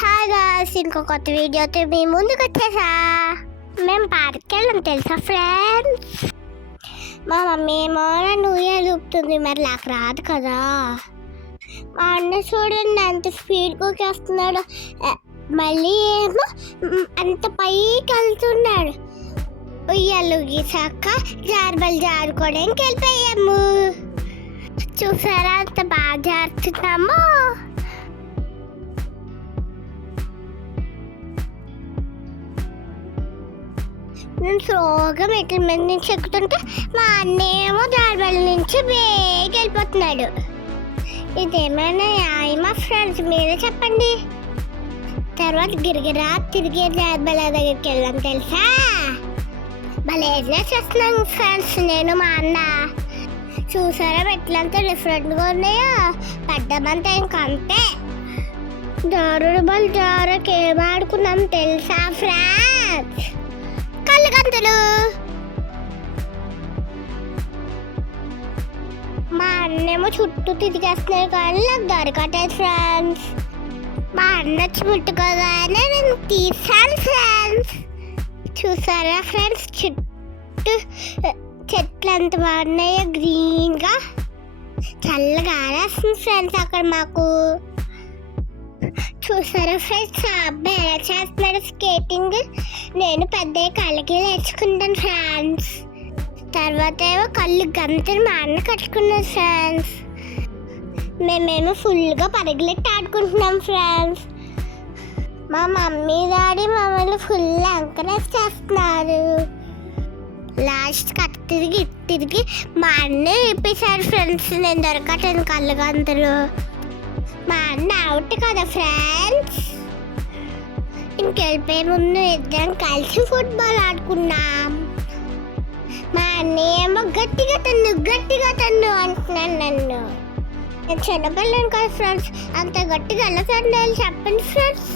Hi guys, ఇంకో కొత్త వీడియోతో మీ ముందుకు వచ్చేసా. మేము పార్క్కి వెళ్ళాం తెలుసా ఫ్రెండ్స్. మా మమ్మీ ఏమో నన్ను ఊపుతుంది, మరి నాకు రాదు కదా. మా అన్న చూడండి ఎంత స్పీడ్గా వస్తున్నాడు, మళ్ళీ ఏమో అంత పైకి వెళ్తున్నాడు. ఉయ్యాలు గీసాక జారుబలు జారుకోవడానికి వెళ్ళిపోయాము. చూసారా అంత బాగా జారుతున్నాము. నేను స్లోగా మెట్ల మీద నుంచి ఎక్కుతుంటే మా అన్నేమో జారుబల నుంచి వేగి వెళ్ళిపోతున్నాడు. ఇదేమైనా మా ఫ్రెండ్స్ మీరే చెప్పండి. తర్వాత గిరిగిరా తిరిగే జారుబల దగ్గరికి వెళ్ళాం తెలుసా. భలే ఎంజాయ్ చేస్తున్నాం ఫ్రెండ్స్ నేను మా అన్న. చూసారా మెట్లంతా డిఫరెంట్గా ఉన్నాయో, పడ్డామంతా ఇంకంతే. జారుడు జారకి ఏమాడుకున్నాం తెలుసా ఫ్రెండ్స్. కళ్ళగంతులు. మా అన్నేమో చుట్టూ తిరిగేస్తున్నారు కానీ నాకు దొరకట్లేదు ఫ్రెండ్స్. మా అన్న వచ్చి ముట్టుకోగానే నేను తీసాను ఫ్రెండ్స్. చూసారా ఫ్రెండ్స్ చుట్టూ చెట్లు ఎంత బాగున్నాయో గ్రీన్గా. చల్లగా ఆరేస్తుంది ఫ్రెండ్స్ అక్కడ మాకు. చూసారా ఫ్రెండ్స్ ఆ అబ్బాయి ఎలా చేస్తున్నాడు స్కేటింగ్. నేను పెద్ద కళ్ళకి నేర్చుకుంటాను ఫ్రెండ్స్. తర్వాత ఏమో కళ్ళు గంతులు మా అన్న కట్టుకున్నాను ఫ్రెండ్స్. మేమేమో ఫుల్గా పరుగులెట్టి ఆడుకుంటున్నాం ఫ్రెండ్స్. మా మమ్మీ డాడీ మమ్మల్ని ఫుల్ ఎంకరేజ్ చేస్తున్నారు. లాస్ట్ కట్ తిరిగి మా అన్న ఇప్పేశారు ఫ్రెండ్స్. నేను దొరకటాను కళ్ళు గంతులు. మా అన్న అవుట్ కదా ఫ్రెండ్స్. ఇంకెళ్ళిపోయే ముందు ఇద్దరం కలిసి ఫుట్బాల్ ఆడుకున్నాం. మా అన్న ఏమో గట్టిగా తన్ను అంటున్నాను నన్ను. నేను చిన్నపిల్లని కదా ఫ్రెండ్స్, అంత గట్టిగా వెళ్ళకండి అని చెప్పండి ఫ్రెండ్స్.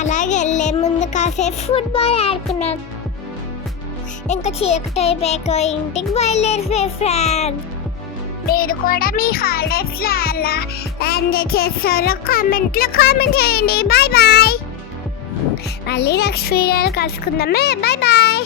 అలాగే వెళ్ళే ముందు కాసేపు ఫుట్బాల్ ఆడుకున్నాం. ఇంకా చీకటి అయిపోయాక ఇంటికి బయలుదేరిపోయే ఫ్రెండ్స్. మీరు కూడా మీ హాలిడేస్లో అలా ఎంజాయ్ చేస్తారో కామెంట్లో కామెంట్ చేయండి. Bye bye. మళ్ళీ నెక్స్ట్ వీడియోలో కలుసుకుందామే. Bye bye.